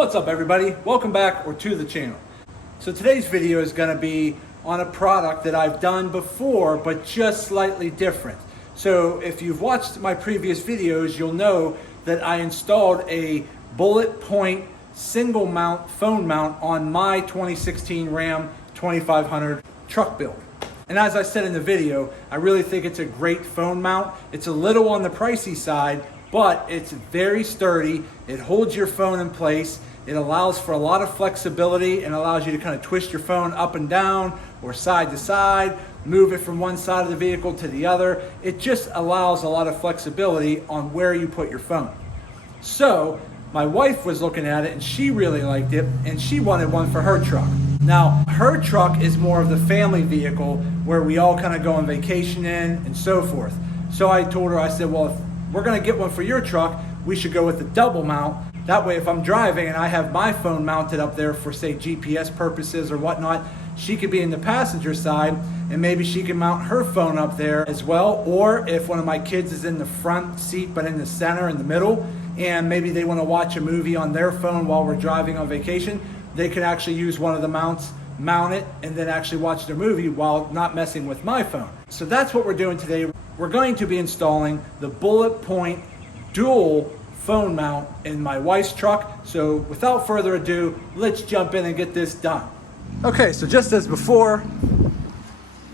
What's up everybody? Welcome back or to the channel. So today's video is going to be on a product that I've done before but just slightly different. So if you've watched my previous videos, you'll know that I installed a Bulletpoint single mount phone mount on my 2016 Ram 2500 truck build. And as I said in the video, I really think it's a great phone mount. It's a little on the pricey side, but it's very sturdy. It holds your phone in place. It allows for a lot of flexibility and allows you to kind of twist your phone up and down or side to side, move it from one side of the vehicle to the other. It just allows a lot of flexibility on where you put your phone. So my wife was looking at it and she really liked it and she wanted one for her truck. Now, her truck is more of the family vehicle where we all kind of go on vacation in and so forth. So I told her, I said, well, if we're gonna get one for your truck, we should go with the double mount. That way, if I'm driving and I have my phone mounted up there for say GPS purposes or whatnot, she could be in the passenger side and maybe she can mount her phone up there as well. Or if one of my kids is in the front seat but in the center, in the middle, and maybe they wanna watch a movie on their phone while we're driving on vacation, they could actually use one of the mounts, mount it, and then actually watch their movie while not messing with my phone. So that's what we're doing today. We're going to be installing the Bulletpoint dual phone mount in my wife's truck. So without further ado, let's jump in and get this done. Okay, so just as before,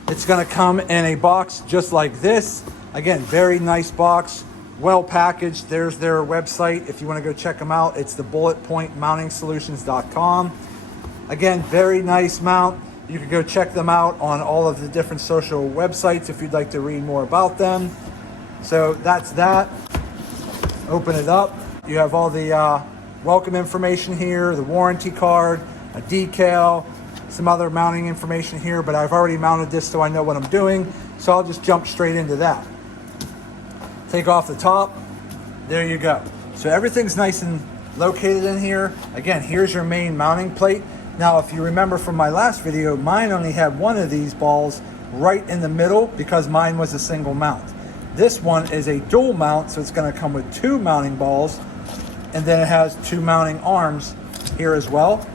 it's gonna come in a box just like this. Again, very nice box, well packaged. There's their website if you wanna go check them out. It's the bulletpointmountingsolutions.com. Again, very nice mount. You can go check them out on all of the different social websites if you'd like to read more about them. So that's that. Open it up. You have all the welcome information here, the warranty card, a decal, some other mounting information here, but I've already mounted this so I know what I'm doing. So I'll just jump straight into that. Take off the top. There you go. So everything's nice and located in here. Again, here's your main mounting plate. Now, if you remember from my last video, mine only had one of these balls right in the middle because mine was a single mount. This one is a dual mount, so it's going to come with two mounting balls, and then it has two mounting arms here as well.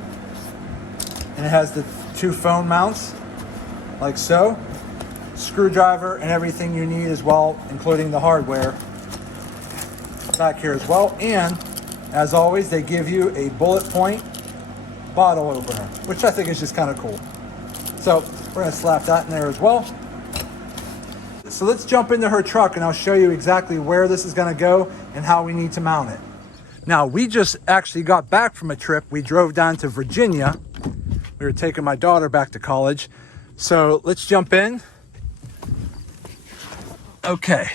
And it has the two phone mounts, like so. Screwdriver and everything you need as well, including the hardware back here as well. And as always, they give you a Bulletpoint bottle opener, which I think is just kind of cool. So we're going to slap that in there as well. So let's jump into her truck and I'll show you exactly where this is going to go and how we need to mount it. Now, we just actually got back from a trip. We drove down to Virginia. We were taking my daughter back to college. So let's jump in. Okay,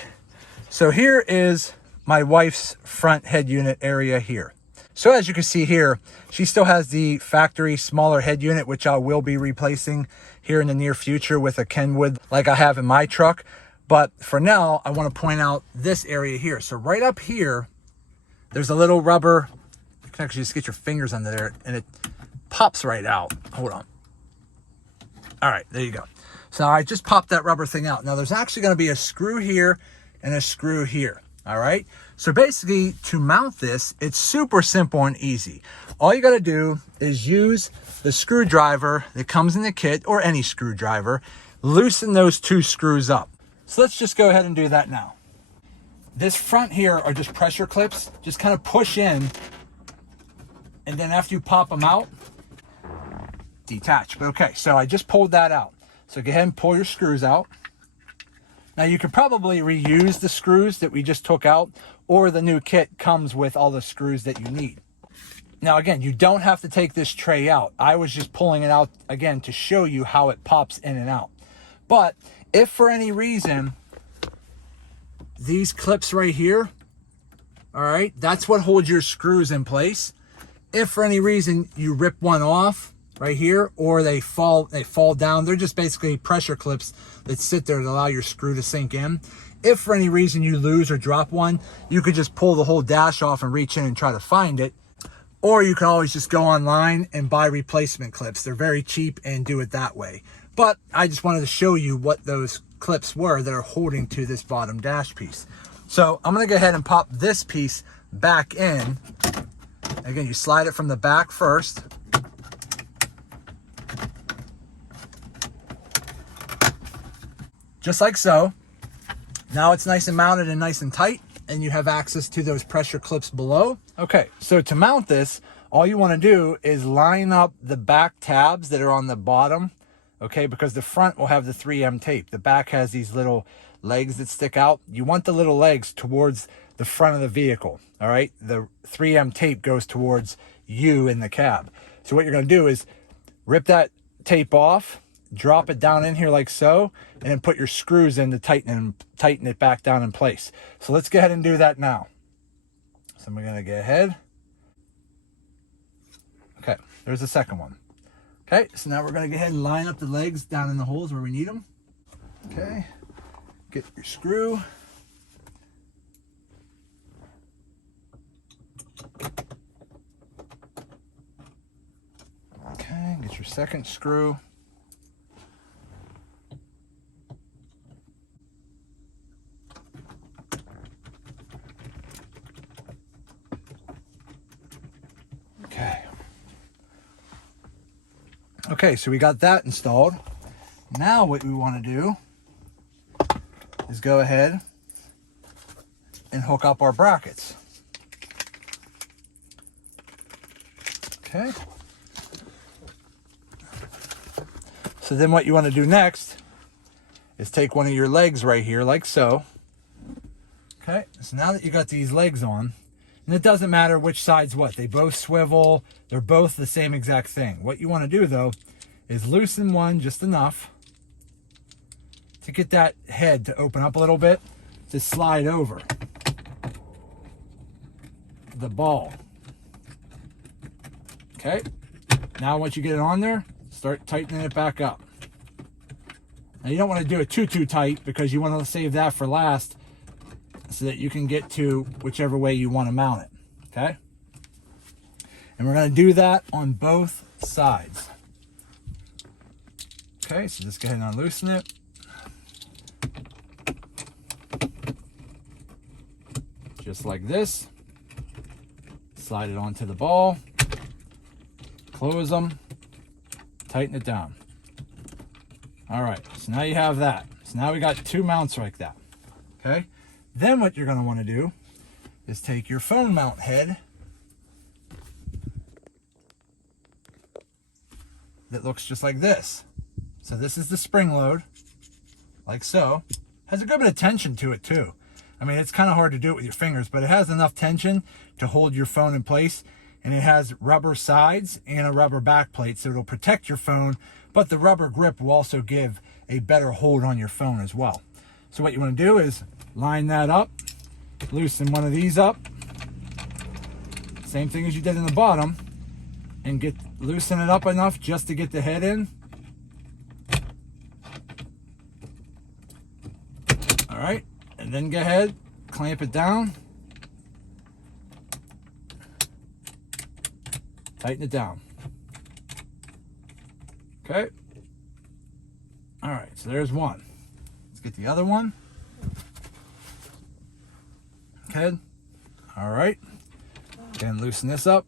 so here is my wife's front head unit area here. So as you can see here, she still has the factory smaller head unit, which I will be replacing here in the near future with a Kenwood like I have in my truck. But for now, I want to point out this area here. So right up here, there's a little rubber. You can actually just get your fingers under there and it pops right out. Hold on. All right, there you go. So I just popped that rubber thing out. Now there's actually going to be a screw here and a screw here. All right. So basically to mount this, it's super simple and easy. All you got to do is use the screwdriver that comes in the kit or any screwdriver, loosen those two screws up. So let's just go ahead and do that now. This front here are just pressure clips. Just kind of push in. And then after you pop them out, detach. But okay, so I just pulled that out. So go ahead and pull your screws out. Now you could probably reuse the screws that we just took out, or the new kit comes with all the screws that you need. Now again, you don't have to take this tray out. I was just pulling it out again to show you how it pops in and out. But if for any reason, these clips right here, all right, that's what holds your screws in place. If for any reason you rip one off right here, or they fall down, they're just basically pressure clips that sit there to allow your screw to sink in. If for any reason you lose or drop one, you could just pull the whole dash off and reach in and try to find it. Or you can always just go online and buy replacement clips. They're very cheap and do it that way. But I just wanted to show you what those clips were that are holding to this bottom dash piece. So I'm gonna go ahead and pop this piece back in Again, you slide it from the back first. Just like so. Now it's nice and mounted and nice and tight, and you have access to those pressure clips below. Okay, so to mount this, all you want to do is line up the back tabs that are on the bottom, okay, because the front will have the 3M tape. The back has these little legs that stick out. You want the little legs towards the front of the vehicle, all right? The 3M tape goes towards you in the cab. So what you're going to do is rip that tape off, drop it down in here like so, and then put your screws in to tighten it back down in place. So let's go ahead and do that now. So we're going to go ahead. Okay, there's the second one. Okay, so now we're going to go ahead and line up the legs down in the holes where we need them. Okay, get your screw. Okay, get your second screw. Okay, so we got that installed. Now what we want to do is go ahead and hook up our brackets. Okay. So then what you want to do next is take one of your legs right here like so. Okay, so now that you got these legs on, and it doesn't matter which side's what, they both swivel, they're both the same exact thing. What you want to do though is loosen one just enough to get that head to open up a little bit to slide over the ball. Okay, now once you get it on there, start tightening it back up. Now you don't want to do it too tight because you want to save that for last so that you can get to whichever way you want to mount it. Okay, and we're going to do that on both sides. Okay, so just go ahead and unloosen it. Just like this. Slide it onto the ball. Close them. Tighten it down. All right, so now you have that. So now we got two mounts like that. Okay, then what you're going to want to do is take your phone mount head that looks just like this. So this is the spring load, like so. Has a good bit of tension to it too. I mean, it's kind of hard to do it with your fingers, but it has enough tension to hold your phone in place. And it has rubber sides and a rubber back plate, so it'll protect your phone, but the rubber grip will also give a better hold on your phone as well. So what you want to do is line that up, loosen one of these up, same thing as you did in the bottom, and loosen it up enough just to get the head in. All right, and then go ahead, clamp it down, tighten it down. Okay. All right, so there's one. Let's get the other one. Okay. All right. Then loosen this up.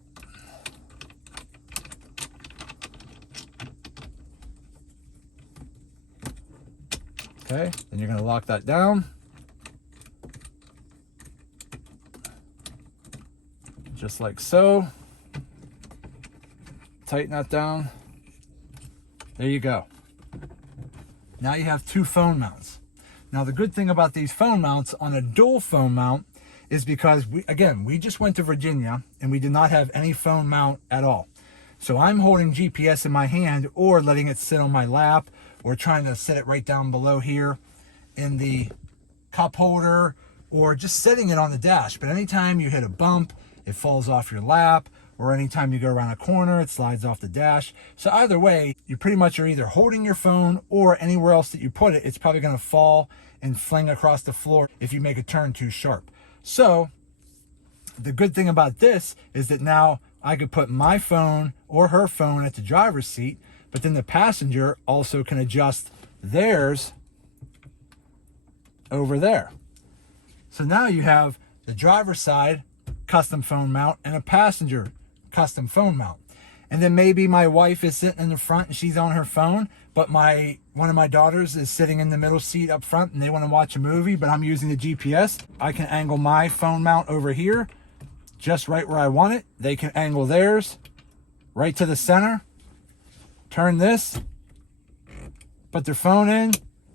Okay, then you're going to lock that down. Just like so. Tighten that down. There you go. Now you have two phone mounts. Now the good thing about these phone mounts on a dual phone mount is because we just went to Virginia and we did not have any phone mount at all. So I'm holding GPS in my hand or letting it sit on my lap or trying to set it right down below here in the cup holder or just setting it on the dash. But anytime you hit a bump, it falls off your lap, or anytime you go around a corner, it slides off the dash. So either way, you pretty much are either holding your phone or anywhere else that you put it, it's probably gonna fall and fling across the floor if you make a turn too sharp. So the good thing about this is that now I could put my phone or her phone at the driver's seat, but then the passenger also can adjust theirs over there. So now you have the driver's side custom phone mount and a passenger custom phone mount. And then maybe my wife is sitting in the front and she's on her phone, but one of my daughters is sitting in the middle seat up front and they want to watch a movie, but I'm using the GPS. I can angle my phone mount over here, just right where I want it. They can angle theirs right to the center, turn this, put their phone in.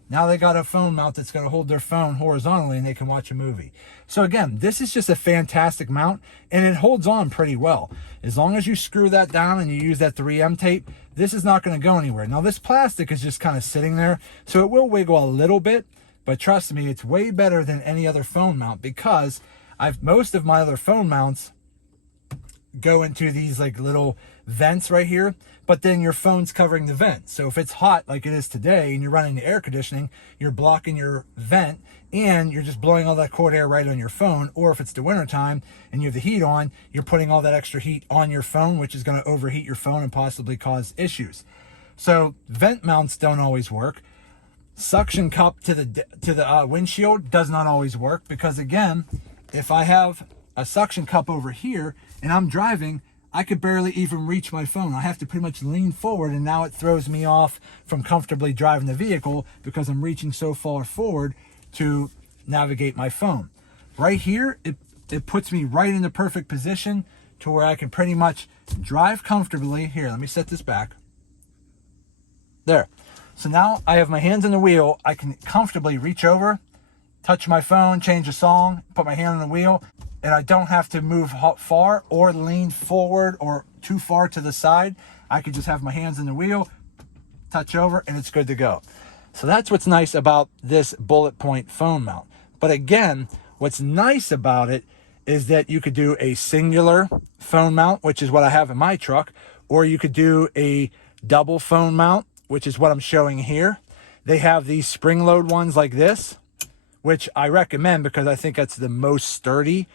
Now they got a phone mount that's going to hold their phone horizontally and they can watch a movie. So again, this is just a fantastic mount and it holds on pretty well. As long as you screw that down and you use that 3M tape, this is not going to go anywhere. Now this plastic is just kind of sitting there, so it will wiggle a little bit, but trust me, it's way better than any other phone mount because most of my other phone mounts go into these like little vents right here, but then your phone's covering the vent. So if it's hot like it is today and you're running the air conditioning, you're blocking your vent and you're just blowing all that cold air right on your phone. Or if it's the winter time and you have the heat on, you're putting all that extra heat on your phone, which is going to overheat your phone and possibly cause issues. So vent mounts don't always work. Suction cup to the windshield does not always work because again, if I have a suction cup over here and I'm driving, I could barely even reach my phone. I have to pretty much lean forward and now it throws me off from comfortably driving the vehicle because I'm reaching so far forward to navigate my phone. Right here, it puts me right in the perfect position to where I can pretty much drive comfortably. Here, let me set this back. There. So now I have my hands on the wheel. I can comfortably reach over, touch my phone, change a song, put my hand on the wheel, and I don't have to move far or lean forward or too far to the side. I can just have my hands on the wheel, touch over, and it's good to go. So that's what's nice about this Bulletpoint phone mount. But again, what's nice about it is that you could do a singular phone mount, which is what I have in my truck, or you could do a double phone mount, which is what I'm showing here. They have these spring load ones like this, which I recommend because I think that's the most sturdy.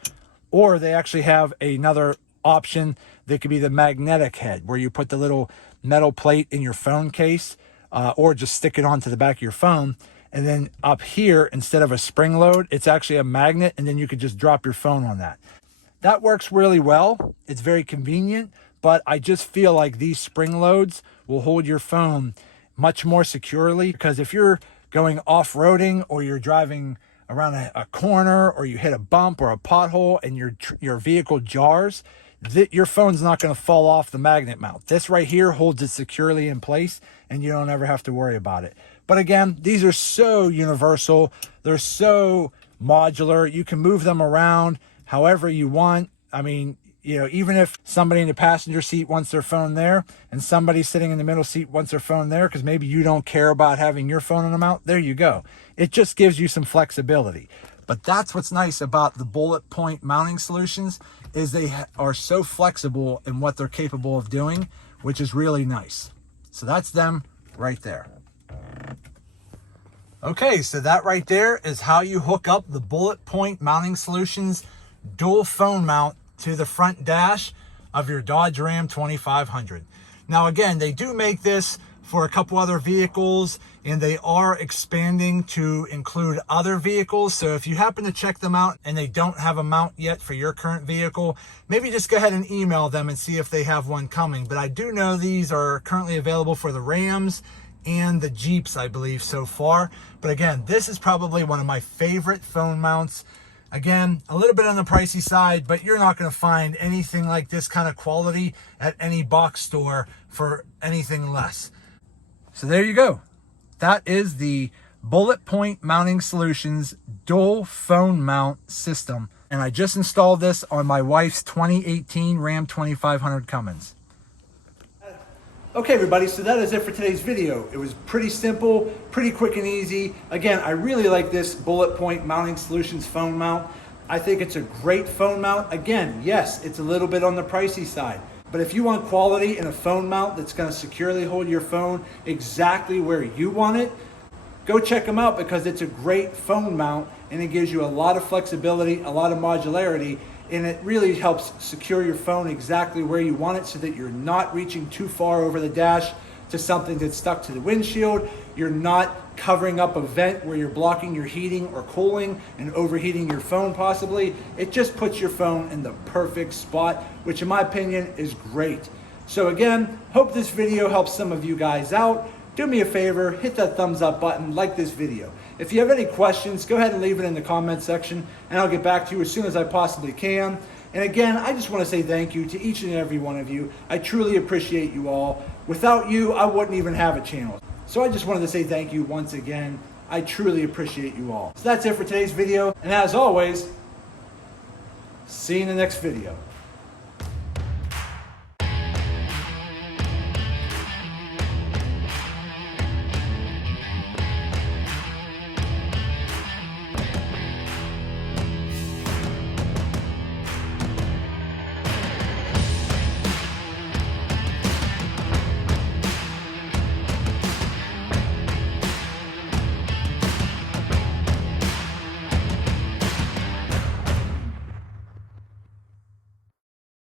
Or they actually have another option that could be the magnetic head, where you put the little metal plate in your phone case, or just stick it onto the back of your phone. And then up here, instead of a spring load, it's actually a magnet, and then you could just drop your phone on that. That works really well. It's very convenient, but I just feel like these spring loads will hold your phone much more securely, because if you're going off-roading or you're driving around a corner or you hit a bump or a pothole and your vehicle jars, your phone's not going to fall off the magnet mount. This right here holds it securely in place and you don't ever have to worry about it. But again, these are so universal. They're so modular. You can move them around however you want. I mean, you know, even if somebody in the passenger seat wants their phone there and somebody sitting in the middle seat wants their phone there because maybe you don't care about having your phone on the mount, there you go. It just gives you some flexibility. But that's what's nice about the Bulletpoint mounting solutions, is they are so flexible in what they're capable of doing, which is really nice. So that's them right there. Okay, so that right there is how you hook up the Bulletpoint mounting solutions dual phone mount to the front dash of your Dodge Ram 2500. Now again, they do make this for a couple other vehicles, and they are expanding to include other vehicles. So if you happen to check them out and they don't have a mount yet for your current vehicle, maybe just go ahead and email them and see if they have one coming. But I do know these are currently available for the Rams and the Jeeps, I believe, so far. But again, this is probably one of my favorite phone mounts. Again, a little bit on the pricey side, but you're not going to find anything like this kind of quality at any box store for anything less. So there you go. That is the Bulletpoint Mounting Solutions dual phone mount system. And I just installed this on my wife's 2018 Ram 2500 Cummins. Okay everybody, so that is it for today's video. It was pretty simple, pretty quick and easy. Again, I really like this Bulletpoint Mounting Solutions phone mount. I think it's a great phone mount. Again, yes, it's a little bit on the pricey side, but if you want quality in a phone mount that's going to securely hold your phone exactly where you want it, go check them out, because it's a great phone mount and it gives you a lot of flexibility, a lot of modularity, and it really helps secure your phone exactly where you want it so that you're not reaching too far over the dash to something that's stuck to the windshield. You're not covering up a vent where you're blocking your heating or cooling and overheating your phone possibly. It just puts your phone in the perfect spot, which in my opinion is great. So again, hope this video helps some of you guys out. Do me a favor, hit that thumbs up button, like this video. If you have any questions, go ahead and leave it in the comment section and I'll get back to you as soon as I possibly can. And again, I just want to say thank you to each and every one of you. I truly appreciate you all. Without you, I wouldn't even have a channel. So I just wanted to say thank you once again. I truly appreciate you all. So that's it for today's video. And as always, see you in the next video.